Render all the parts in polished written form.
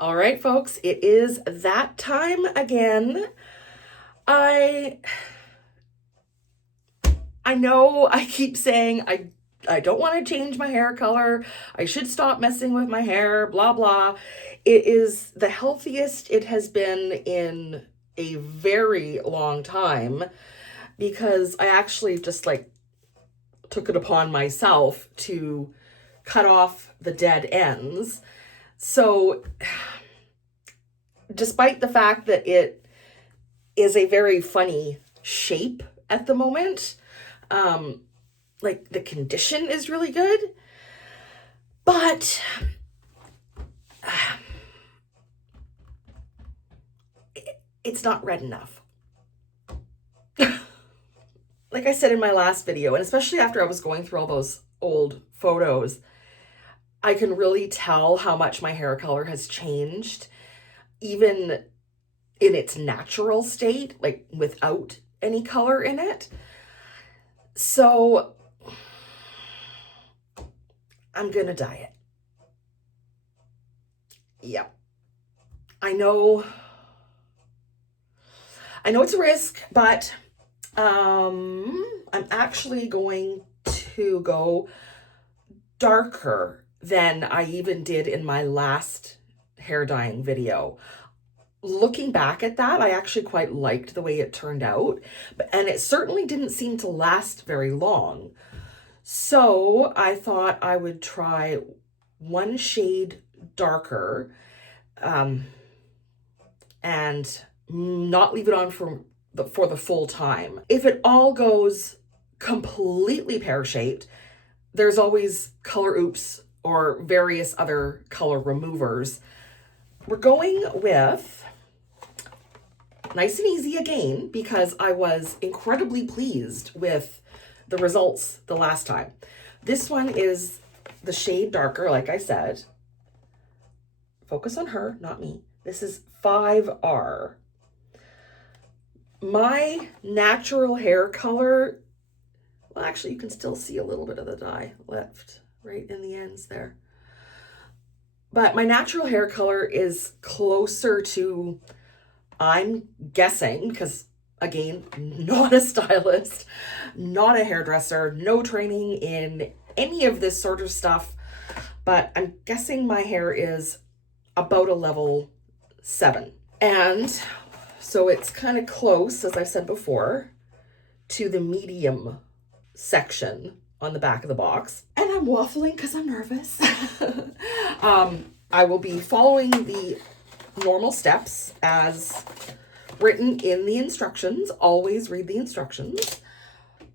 All right, folks, it is that time again. I know I keep saying I don't want to change my hair color. I should stop messing with my hair, blah blah. It is the healthiest it has been in a very long time because I actually just like took it upon myself to cut off the dead ends. So despite the fact that it is a very funny shape at the moment, like the condition is really good, but it's not red enough. Like I said in my last video, and especially after I was going through all those old photos, I can really tell how much my hair color has changed, even in its natural state, like without any color in it. So I'm gonna dye it. Yep. I know it's a risk, but I'm actually going to go darker than I even did in my last hair dyeing video. Looking back at that, I actually quite liked the way it turned out, and it certainly didn't seem to last very long. So I thought I would try one shade darker, and not leave it on for the full time. If it all goes completely pear-shaped, there's always color oops or various other color removers. We're going with Nice and Easy again because I was incredibly pleased with the results the last time. This one is the shade darker, like I said. Focus on her, not me. This is 5R. My natural hair color, well, actually, you can still see a little bit of the dye left right in the ends there. But my natural hair color is closer to, I'm guessing, because again, not a stylist, not a hairdresser, no training in any of this sort of stuff, but I'm guessing my hair is about a level 7. And so it's kind of close, as I said before, to the medium section on the back of the box. And I'm waffling because I'm nervous. I will be following the normal steps as written in the instructions. Always read the instructions.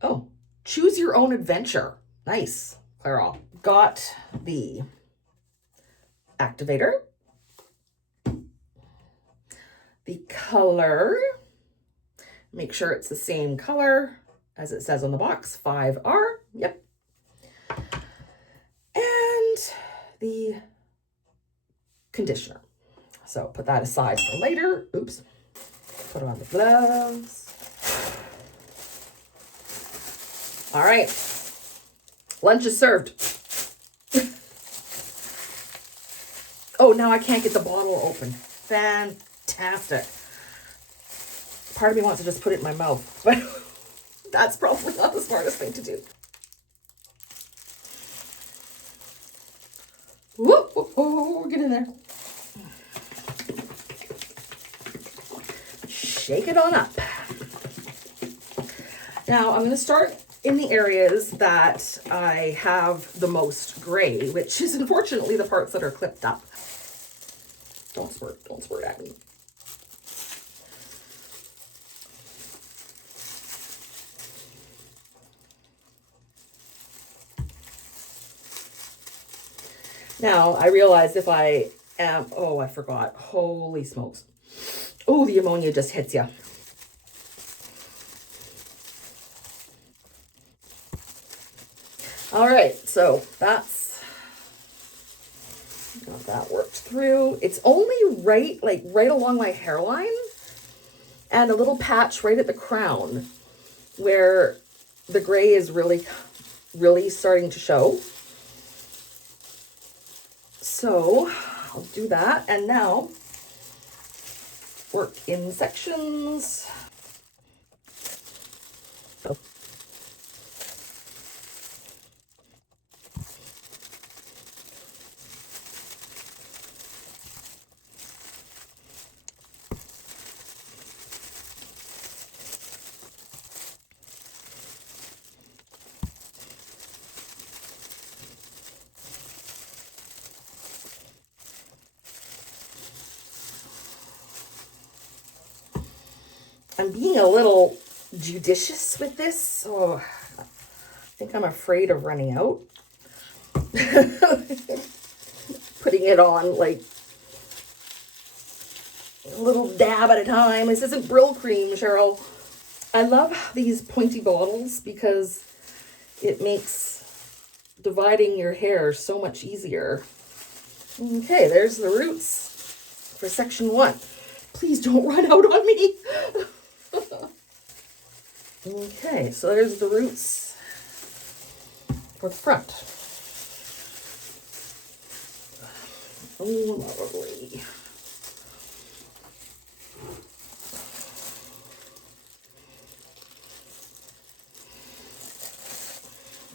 Oh, choose your own adventure. Nice, Clairol. Got the activator, the color. Make sure it's the same color as it says on the box, 5R. Yep. And the conditioner. So put that aside for later. Oops. Put on the gloves. All right. Lunch is served. Oh, now I can't get the bottle open. Fantastic. Part of me wants to just put it in my mouth, but that's probably not the smartest thing to do. Whoa, whoa, whoa, get in there. Shake it on up. Now I'm going to start in the areas that I have the most gray, which is unfortunately the parts that are clipped up. Don't squirt at me. Now, I realize if I am, oh, I forgot. Holy smokes. Oh, the ammonia just hits you. All right, so that's got that worked through. It's only right along my hairline and a little patch right at the crown where the gray is really starting to show. So I'll do that. And now work in sections. Oh. I'm being a little judicious with this, so I think I'm afraid of running out. Putting it on like a little dab at a time. This isn't Brill Cream, Cheryl. I love these pointy bottles because it makes dividing your hair so much easier. Okay, there's the roots for section 1. Please don't run out on me. Okay, so there's the roots for the front. Oh, lovely.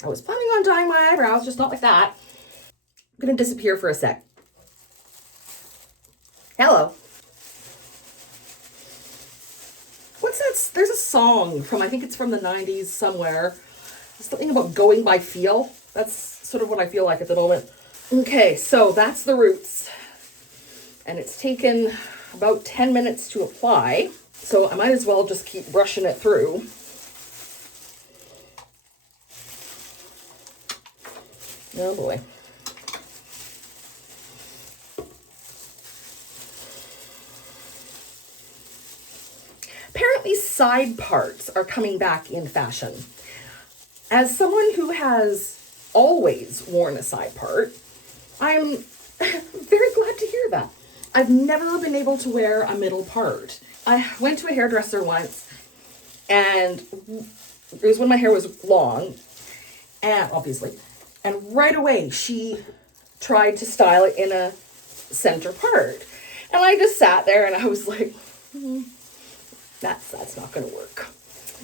I was planning on dyeing my eyebrows, just not like that. I'm gonna disappear for a sec. Hello. What's that? There's a song from, I think it's from the 90s somewhere. Something about going by feel. That's sort of what I feel like at the moment. Okay, so that's the roots. And it's taken about 10 minutes to apply. So I might as well just keep brushing it through. Oh boy. Apparently side parts are coming back in fashion. As someone who has always worn a side part, I'm very glad to hear that. I've never been able to wear a middle part. I went to a hairdresser once, and it was when my hair was long, and obviously, and right away she tried to style it in a center part. And I just sat there and I was like, that's not gonna work.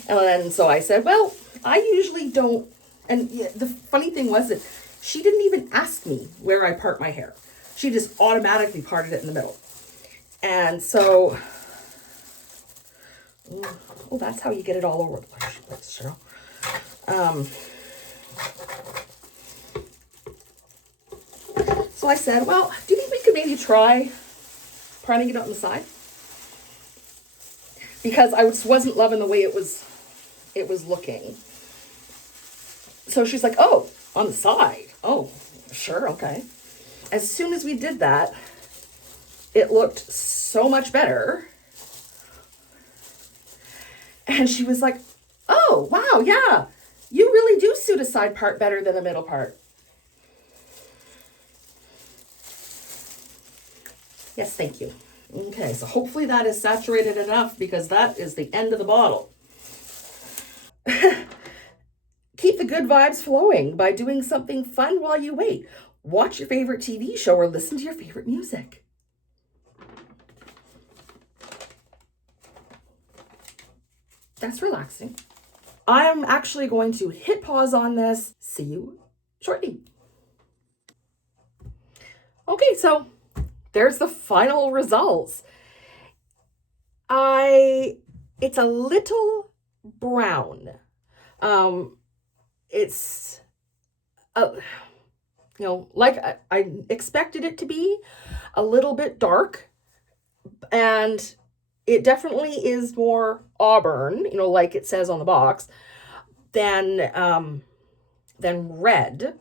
And then so I said, well, I usually don't. And the funny thing was that she didn't even ask me where I part my hair. She just automatically parted it in the middle. And so, oh, that's how you get it all over the place, Cheryl. So I said, well, do you think we could maybe try parting it on the side? Because I just wasn't loving the way it was looking. So she's like, oh, on the side. Oh, sure, okay. As soon as we did that, it looked so much better. And she was like, oh, wow, yeah. You really do suit a side part better than a middle part. Yes, thank you. Okay, so hopefully that is saturated enough because that is the end of the bottle. Keep the good vibes flowing by doing something fun while you wait. Watch your favorite TV show or listen to your favorite music. That's relaxing. I'm actually going to hit pause on this. See you shortly. Okay, so there's the final results. It's a little brown. It's like I expected it to be, a little bit dark, and it definitely is more auburn, like it says on the box, than red,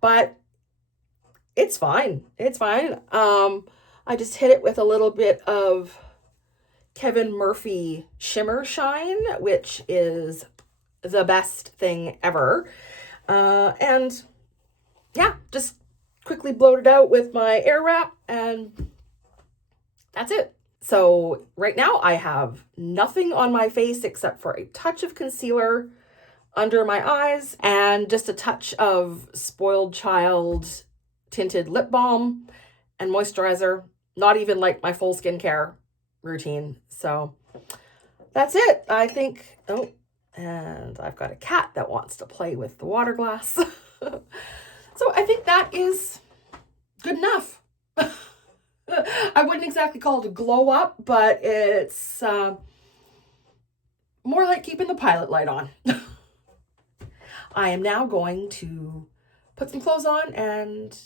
but it's fine. It's fine. I just hit it with a little bit of Kevin Murphy Shimmer Shine, which is the best thing ever. And yeah, just quickly blowed it out with my air wrap, and that's it. So right now I have nothing on my face except for a touch of concealer under my eyes and just a touch of Spoiled Child tinted lip balm. and moisturizer. Not even like my full skincare routine. So that's it. I think, oh, and I've got a cat that wants to play with the water glass. So I think that is good enough. I wouldn't exactly call it a glow up, but it's more like keeping the pilot light on. I am now going to put some clothes on and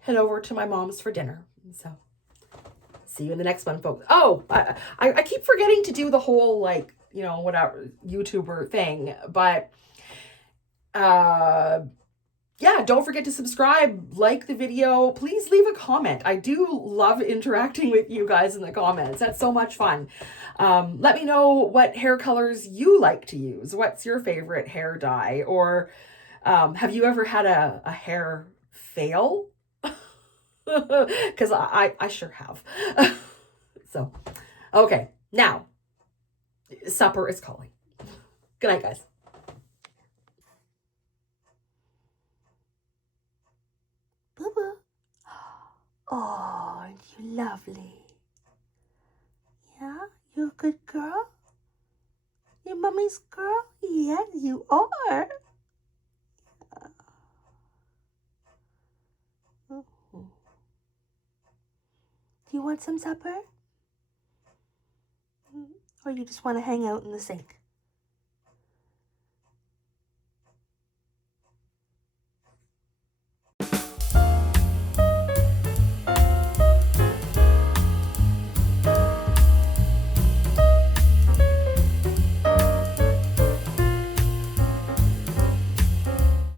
head over to my mom's for dinner. So see you in the next one, folks. Oh, I keep forgetting to do the whole, like, you know, whatever YouTuber thing, but yeah, don't forget to subscribe, like the video, please leave a comment. I do love interacting with you guys in the comments. That's so much fun. Let me know what hair colors you like to use. What's your favorite hair dye? Or have you ever had a hair fail? Because I sure have. So, okay, now, supper is calling. Good night, guys. Boo-boo. Oh, aren't you lovely? Yeah, you're a good girl? Your mommy's girl? Yes, you are. Do you want some supper? Or you just want to hang out in the sink?